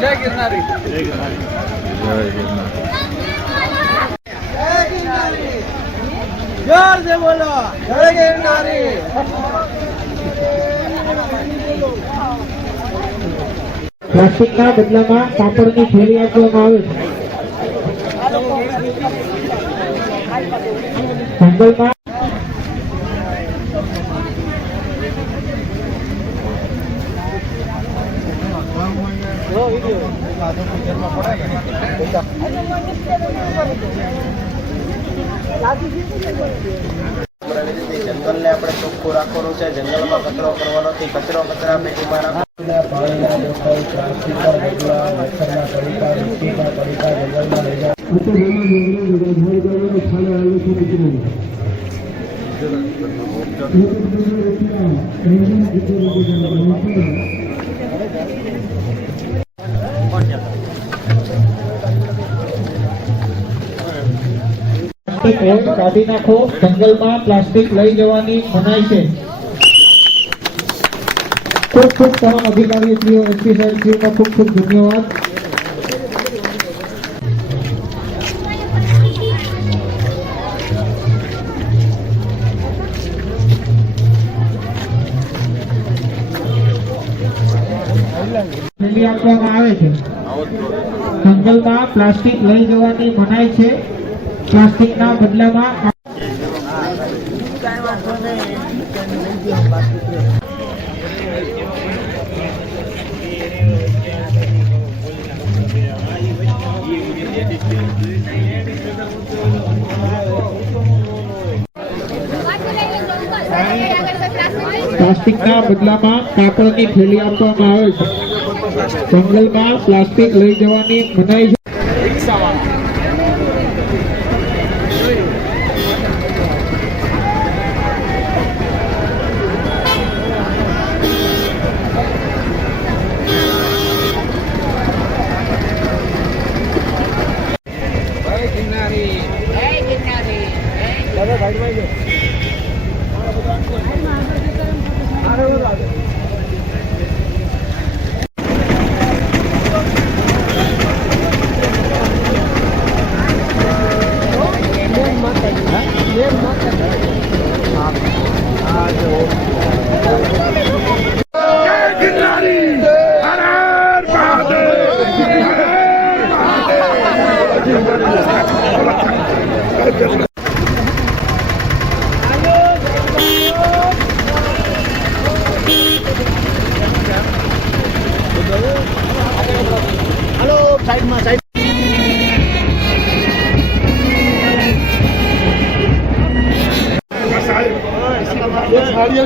જય ગિરનારી, જય ગિરનારી, જય ગિરનારી, જય ગિરનારી, જોર से बोलो जय गिरनारी। પ્લાસ્ટિકના બદલામાં કાપડની થેલી આપવામાં આવે છે। જંગલ ને આપણે ચોખ્ખું રાખવાનું છે, જંગલમાં કચરો કરવાનો નથી, કચરો કચરા પેટીમાં રાખવાના, પાણીના બોટલ, પ્લાસ્ટિકના બદલા, મચ્છરના પડીકા, મિટ્ટીના પડીકા જંગલમાં લઈ જાય। કાઢી નાખો, જંગલમાં પ્લાસ્ટિક લઈ જવાની મનાઈ છે। ખૂબ ખૂબ તમામ અધિકારીશ્રીઓ, એસપી સાહેબશ્રીનો ખૂબ ખૂબ ધન્યવાદ। આપવામાં આવે છે, જંગલમાં પ્લાસ્ટિક લઈ જવાની મનાઈ છે, પ્લાસ્ટિકના બદલામાં પ્લાસ્ટિકના બદલામાં કાપડની થેલી આપવામાં આવે છે, જંગલમાં પ્લાસ્ટિક લઈ જવાની મનાઈ છે।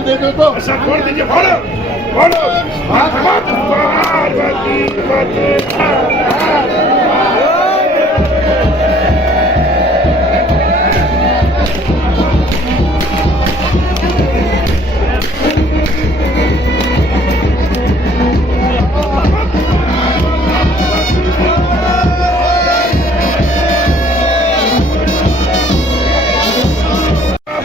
दे दो तो ऐसा छोड़ दीजिए बोलो बोलो भगवत पार्वती पते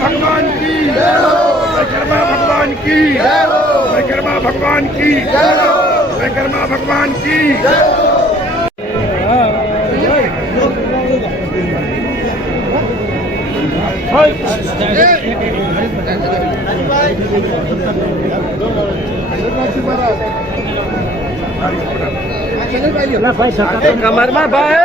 भगवान की जय हो विश्वकर्मा भगवान की जय हो विश्वकर्मा भगवान की जय हो विश्वकर्मा भगवान की जय हो कमर में भाई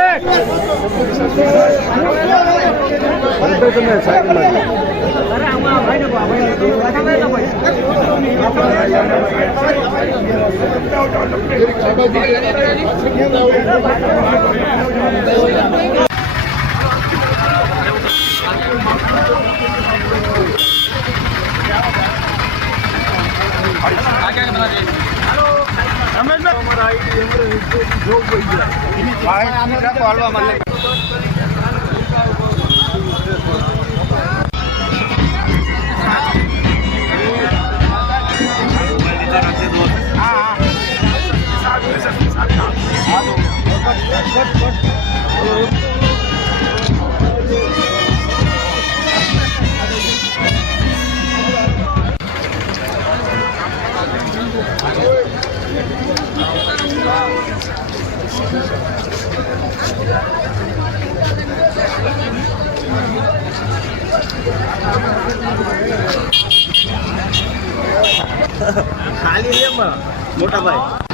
खाली रे मोटा भाई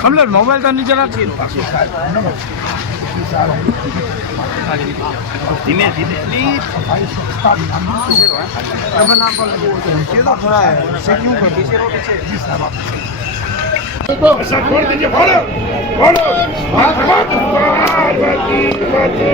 कमलेट मोबाइल तो नीचे रख धीमे धीमे थोड़ा है से क्यों कर पीछे ऐसा छोड़ दीजिए बोलो बोलो भगवत पार्वती पते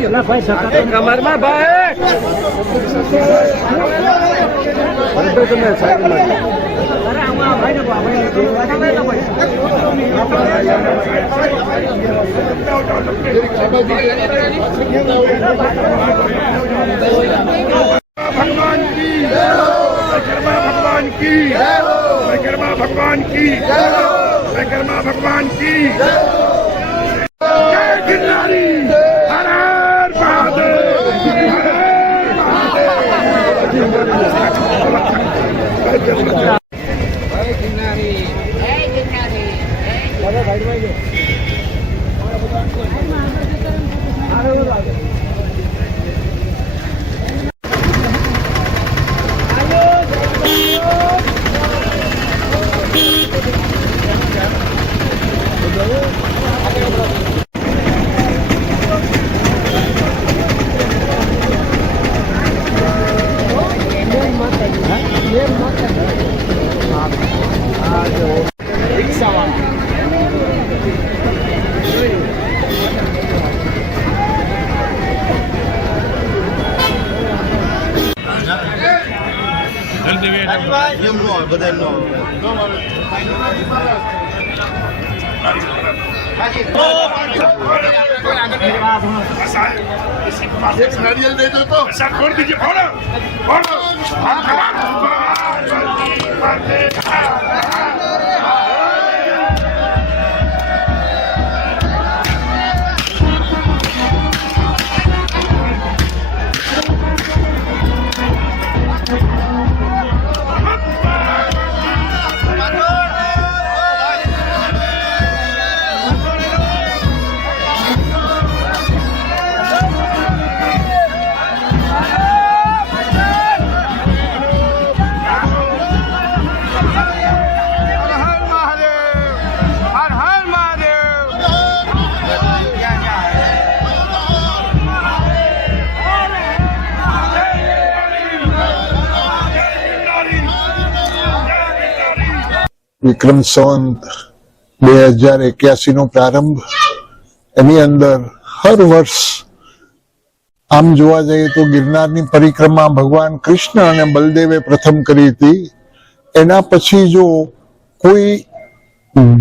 કમરમાં ભાઈ તમે भगवान की जय हो, विश्वकर्मा भगवान की जय हो, विश्वकर्मा भगवान की जय हो, विश्वकर्मा भगवान की जय हो। जय गिरनारी, हर हर महादेव, हर हर महादेव। नारियल दे दो तो ऐसा छोड़ दीजिए। फोड़ो फोड़ो વિક્રમ સંવત 2081 નો પ્રારંભ એની અંદર હર વર્ષ આમ જોવા જઈએ તો ગિરનારની પરિક્રમા ભગવાન કૃષ્ણ અને બલદેવે પ્રથમ કરી હતી. એના પછી જો કોઈ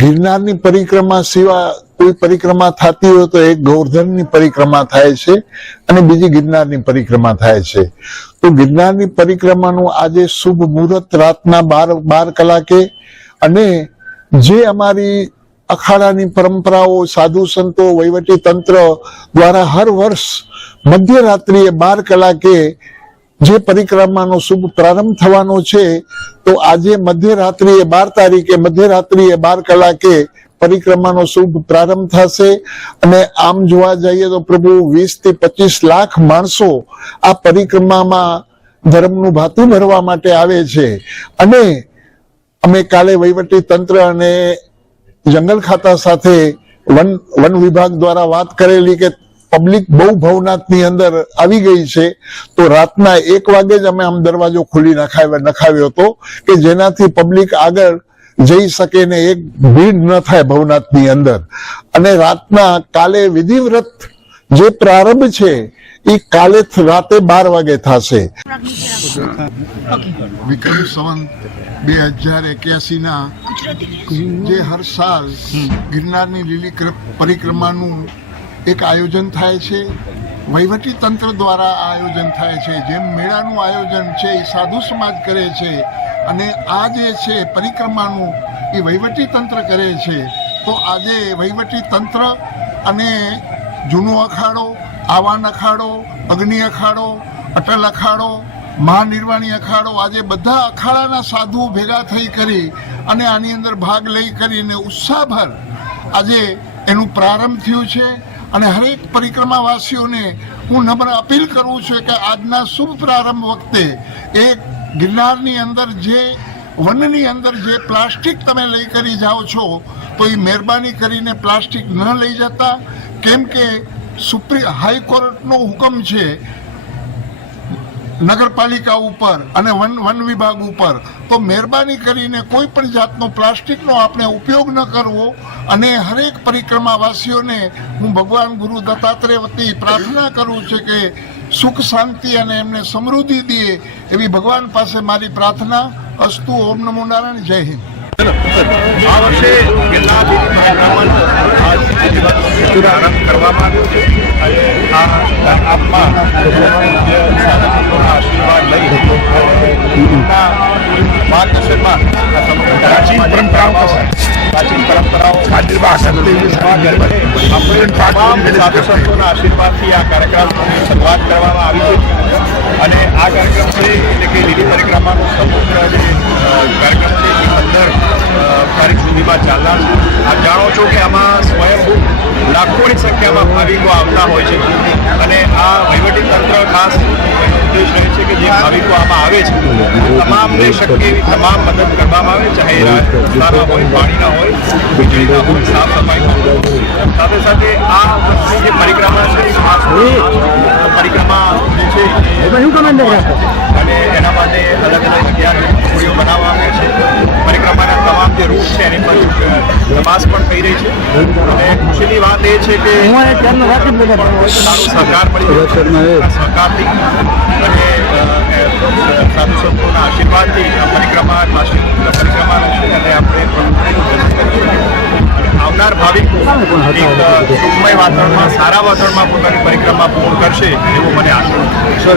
ગિરનારની પરિક્રમા સિવાય કોઈ પરિક્રમા થતી હોય તો એક ગોવર્ધનની પરિક્રમા થાય છે અને બીજી ગિરનારની પરિક્રમા થાય છે. તો ગિરનારની પરિક્રમાનું આજે શુભ મુહૂર્ત રાતના 12 કલાકે અને જે અમારી અખાડાની પરંપરાઓ સાધુ સંતો વહીવટી તંત્ર દ્વારા હર વર્ષ મધ્યરાત્રિએ 12 કલાકે જે પરિક્રમાનો શુભ પ્રારંભ થવાનો છે તો આજે મધ્યરાત્રિએ 12 તારીખે મધ્યરાત્રિએ 12 કલાકે પરિક્રમાનો શુભ પ્રારંભ થશે. અને આમ જોવા જઈએ તો પ્રભુ 20 થી 25 લાખ માણસો આ પરિક્રમામાં ધર્મનું ભાતું ભરવા માટે આવે છે. અને અમે કાલે વહીવટી તંત્ર અને જંગલ ખાતા સાથે વન વિભાગ દ્વારા વાત કરેલી કે પબ્લિક બહુ ભવનાથની અંદર આવી ગઈ છે તો રાતના 1 વાગે જ અમે આમ દરવાજો ખોલી નખાવ્યો હતો કે જેનાથી પબ્લિક આગળ જઈ શકે ને એક ભીડ ન થાય ભવનાથની અંદર. અને રાતના કાલે વિધિવ્રત જે પ્રારંભ છે એ કાલે રાતે 12 વાગે થશે. વિક્રમ સંવત 2081 ના જે હર સાલ ગિરનારની લીલી પરિક્રમાનું એક આયોજન થાય છે, વહીવટી તંત્ર દ્વારા આયોજન થાય છે. જેમ મેળાનું આયોજન છે એ સાધુ સમાજ કરે છે અને આ જે છે પરિક્રમાનું એ વહીવટી તંત્ર કરે છે. તો આજે વહીવટી તંત્ર અને જૂનો અખાડો, આવાન અખાડો, અગ્નિ અખાડો, અટલ અખાડો, મહાનિર્વાણી અખાડો, આજે બધા અખાડાના સાધુઓ ભેગા થઈ કરી અને આની અંદર ભાગ લઈ કરીને ઉત્સાહભર આજે એનું પ્રારંભ થયું છે. અને હરેક પરિક્રમાવાસીઓને હું નમ્ર અપીલ કરું છું કે આજના શુભ પ્રારંભ વખતે એક ગિરનારની અંદર જે વનની અંદર જે પ્લાસ્ટિક તમે લઈ કરી જાઓ છો તો એ મહેરબાની કરીને પ્લાસ્ટિક ન લઈ જતા, કેમ કે હાઈકોર્ટનો હુકમ છે નગરપાલિકા ઉપર અને વન વિભાગ ઉપર, તો મહેરબાની કરીને કોઈ પણ જાતનો પ્લાસ્ટિકનો આપણે ઉપયોગ ન કરવો. અને હરેક પરિક્રમાવાસીઓને હું ભગવાન ગુરુ દત્તાત્રેય વતી પ્રાર્થના કરું છું કે સુખ શાંતિ અને એમને સમૃદ્ધિ દે, એવી ભગવાન પાસે મારી પ્રાર્થના. અસ્તુ. ઓમ નમો નારાયણ. જય હિન્દ. આ વર્ષે ગિરનાર લીલી પરિક્રમાનો પ્રારંભ કરવામાં આવ્યો છે અને આ આપમાં સાધકોના આશીર્વાદ લઈ માર્ગદર્શનમાં પ્રાચીન પરંપરાઓ સાધુસંતોના આશીર્વાદથી આ કાર્યક્રમની શરૂઆત કરવામાં આવી છે. અને આ કાર્યક્રમ છે એટલે કે લીલી પરિક્રમાનો સમગ્ર જે કાર્યક્રમ છે એ 15 તારીખ સુધીમાં ચાલનાર છે. આપ જાણો છો કે આમાં સ્વયંભૂ લાખોની સંખ્યામાં ભાવિકો આવતા હોય છે અને આ વહીવટીતંત્ર ખાસ ઉદ્દેશ રહે છે કે જે ભાવિકો આમાં આવે છે તમામને શક્ય એવી તમામ મદદ કરવામાં આવે, ચાહે રસ્તાના હોય, પાણીના હોય, વીજળીના હોય, સાફ સફાઈના હોય. સાથે સાથે આ વર્ષની જે પરિક્રમા છે ખાસ પરિક્રમા જે છે અને એના માટે અલગ અલગ 11 ટુકડીઓ બનાવવામાં આવે છે. પરિક્રમાના તમામ જે રૂટ છે એની પર તપાસ પણ થઈ રહી છે અને ખુશીની વાત એ છે કે સારો સહકાર મળી રહ્યો છે. સહકારથી અને સાધુ સંતોના આશીર્વાદથી આ પરિક્રમા કાશી પરિક્રમાનો છે અને આપણે આવનાર ભાવિકો એક સુખમય વાતાવરણમાં, સારા વાતાવરણમાં પોતાની પરિક્રમા પૂર્ણ કરશે એવો મને આશા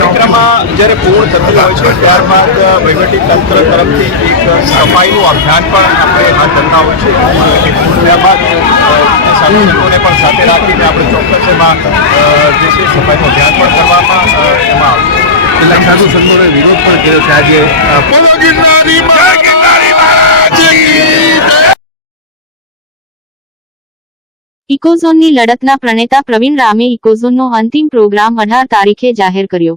પરિક્રમા જ્યારે પૂર્ણ થતી હોય છે ત્યારબાદ વહીવટી તંત્ર તરફથી એક સફાઈનું અભિયાન પણ આપણે હાથ ધરતા હોય છે. ત્યારબાદ સાધુસંતોને પણ સાથે રાખીને આપણે ચોક્કસ એમાં જે છે સફાઈનું અભિયાન પણ કરવામાં એમાં આવશે. કેટલાક સાધુ સંતોએ વિરોધ પણ કર્યો છે આજે. બોલો ગિરનારી મહારાજ કી જય. ઇકોઝોનની લડતના પ્રણેતા પ્રવીણ રામે ઇકોઝોનનો અંતિમ પ્રોગ્રામ 18 તારીખે જાહેર કર્યો.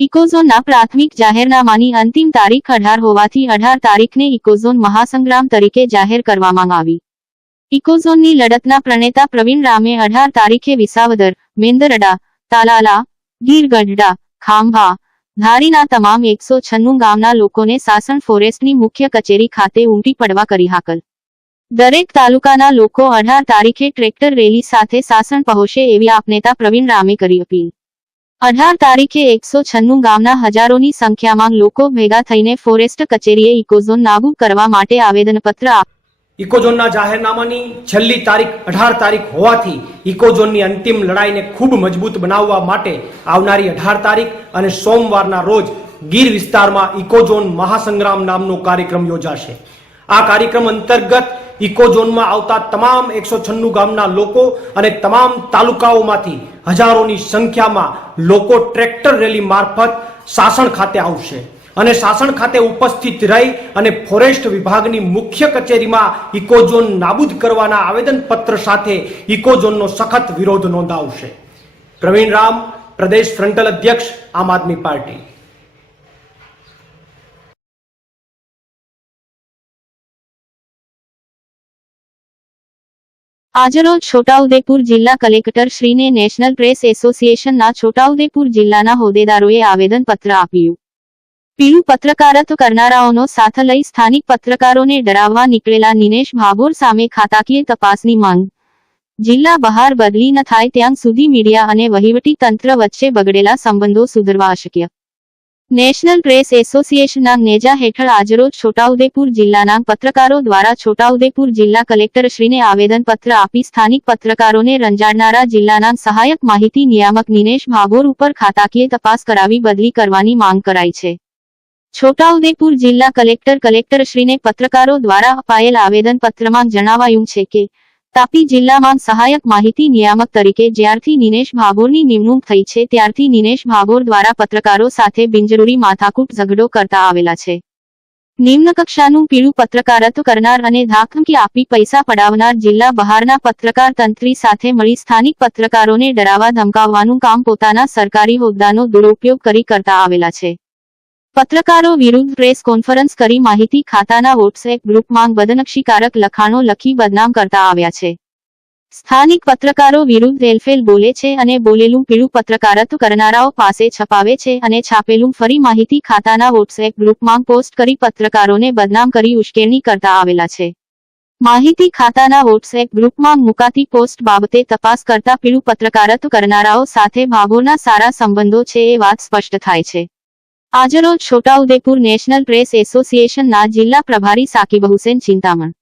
ઇકોઝોનના પ્રાથમિક જાહેરનામાની અંતિમ તારીખ 18 હોવાથી 18 તારીખને ઇકોઝોન મહાસંગ્રામ તરીકે જાહેર કરવામાં આવી. ઇકોઝોનની લડતના પ્રણેતા પ્રવીણ રામે 18 તારીખે વિસાવદર, મેંદરડા, તાલાલા, ગીરગઢડા, ખાંભા, ધારીના તમામ 196 ગામના લોકોને સાસણ ફોરેસ્ટની મુખ્ય કચેરી ખાતે ઉમટી પડવા કરી હાકલ. દરેક તાલુકાના લોકો 18 તારીખે ટ્રેક્ટર રેલી સાથે સાસણ પહોંચે એવી આપનેતા પ્રવીણ રામે કરી અપીલ. 18 તારીખે 196 ગામના હજારોની સંખ્યામાં લોકો ભેગા થઈને ફોરેસ્ટ કચેરીએ ઇકોઝોન નાબૂદ કરવા માટે આવેદનપત્ર આપ્યું. ઇકોઝોનના જાહેરનામાની છેલ્લી તારીખ 18 તારીખ હોવાથી ઇકોઝોનની અંતિમ લડાઈને ખૂબ મજબૂત બનાવવા માટે આવનારી 18 તારીખ અને સોમવારના રોજ ગીર વિસ્તારમાં ઇકોઝોન મહાસંગ્રામ નામનો કાર્યક્રમ યોજાશે. આ કાર્યક્રમ અંતર્ગત ઇકોઝોનમાં આવતા તમામ 196 ગામના લોકો અને તમામ તાલુકાઓમાંથી હજારોની સંખ્યામાં લોકો ટ્રેક્ટર રેલી મારફત સાસણ ખાતે આવશે અને સાસણ ખાતે ઉપસ્થિત રહી અને ફોરેસ્ટ વિભાગની મુખ્ય કચેરીમાં ઇકોઝોન નાબૂદ કરવાના આવેદનપત્ર સાથે ઇકોઝોનનો સખત વિરોધ નોંધાવશે. પ્રવીણ રામ, પ્રદેશ ફ્રન્ટલ અધ્યક્ષ, આમ આદમી પાર્ટી. આજરોજ છોટાઉદેપુર જિલ્લા કલેક્ટર શ્રીને નેશનલ પ્રેસ એસોસિએશનના છોટાઉદેપુર જિલ્લાના હોદ્દેદારોએ આવેદનપત્ર આપ્યું. પીળું પત્રકારત્વ કરનારાઓનો સાથ લઈ સ્થાનિક પત્રકારોને ડરાવવા નીકળેલા નિનેશ ભાભોર સામે ખાતાકીય તપાસની માંગ. જિલ્લા બહાર બદલી ન થાય ત્યાં સુધી મીડિયા અને વહીવટી તંત્ર વચ્ચે બગડેલા સંબંધો સુધરવા અશક્ય. નેશનલ પ્રેસ એસોસિએશનના નેજા હેઠળ આજરોજ છોટાઉદેપુર જિલ્લાના પત્રકારો દ્વારા છોટાઉદેપુર જિલ્લા કલેક્ટરશ્રીને આવેદનપત્ર આપી સ્થાનિક પત્રકારોને રંજાડનારા જિલ્લાના સહાયક માહિતી નિયામક નિનેશ ભાભોર ઉપર ખાતાકીય તપાસ કરાવી બદલી કરવાની માંગ કરાઈ છે. છોટાઉદેપુર જિલ્લા કલેક્ટરશ્રીને પત્રકારો દ્વારા અપાયેલ આવેદનપત્રમાં જણાવાયું છે કે તાપી જિલ્લામાં સહાયક માહિતી નિયામક તરીકે જ્યારથી નિનેશ ભાભોરની નિમણૂક થઈ છે ત્યારથી નિનેશ ભાભોર દ્વારા પત્રકારો સાથે બિનજરૂરી માથાકૂટ ઝઘડો કરતા આવેલા છે. નિમ્ન કક્ષાનું પીળું પત્રકારત્વ કરનાર અને ધાકધમકી આપી પૈસા પડાવનાર જિલ્લા બહારના પત્રકાર તંત્રી સાથે મળી સ્થાનિક પત્રકારોને ડરાવવા ધમકાવવાનું કામ પોતાના સરકારી હોદ્દાનો દુરુપયોગ કરી કરતા આવેલા છે. પત્રકારો વિરુદ્ધ પ્રેસ કોન્ફરન્સ કરી માહિતી ખાતાના વોટ્સએપ ગ્રુપમાં બદનક્ષીકારક લખાણો લખી બદનામ કરતા આવ્યા છે. સ્થાનિક પત્રકારો વિરુદ્ધ એલફેલ બોલે છે અને બોલેલું પીળું પત્રકારત્વ કરનારાઓ પાસે છપાવે છે અને છાપેલું ફરી માહિતી ખાતાના વોટ્સએપ ગ્રુપમાં પોસ્ટ કરી પત્રકારોને બદનામ કરી ઉશ્કેરણી કરતા આવેલા છે. માહિતી ખાતાના વોટ્સએપ ગ્રુપમાં મુકાતી પોસ્ટ બાબતે તપાસ કરતા પીળું પત્રકારત્વ કરનારાઓ સાથે ભાભોના સારા સંબંધો છે એ વાત સ્પષ્ટ થાય છે. આજરોજ છોટાઉદેપુર નેશનલ પ્રેસ એસોસિએશનના જિલ્લા પ્રભારી સાકિબ હુસેન ચિંતામણ,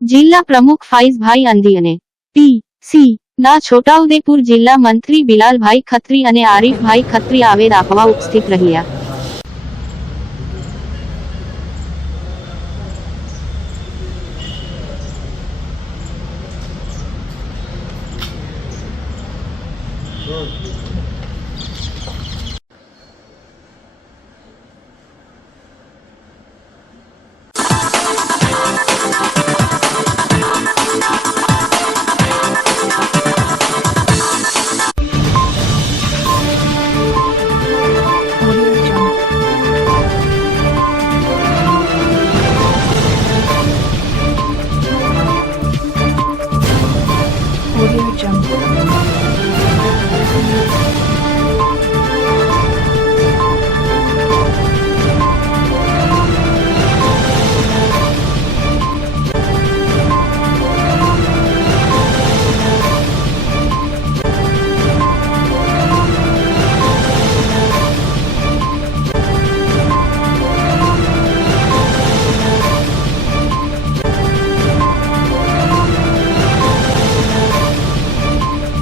જિલ્લા પ્રમુખ ફાઇઝભાઈ અંધી અને પી.સી. ના છોટાઉદેપુર જિલ્લા મંત્રી બિલાલભાઈ ખત્રી અને આરીફભાઈ ખત્રી આવેદ આપવા ઉપસ્થિત રહ્યા.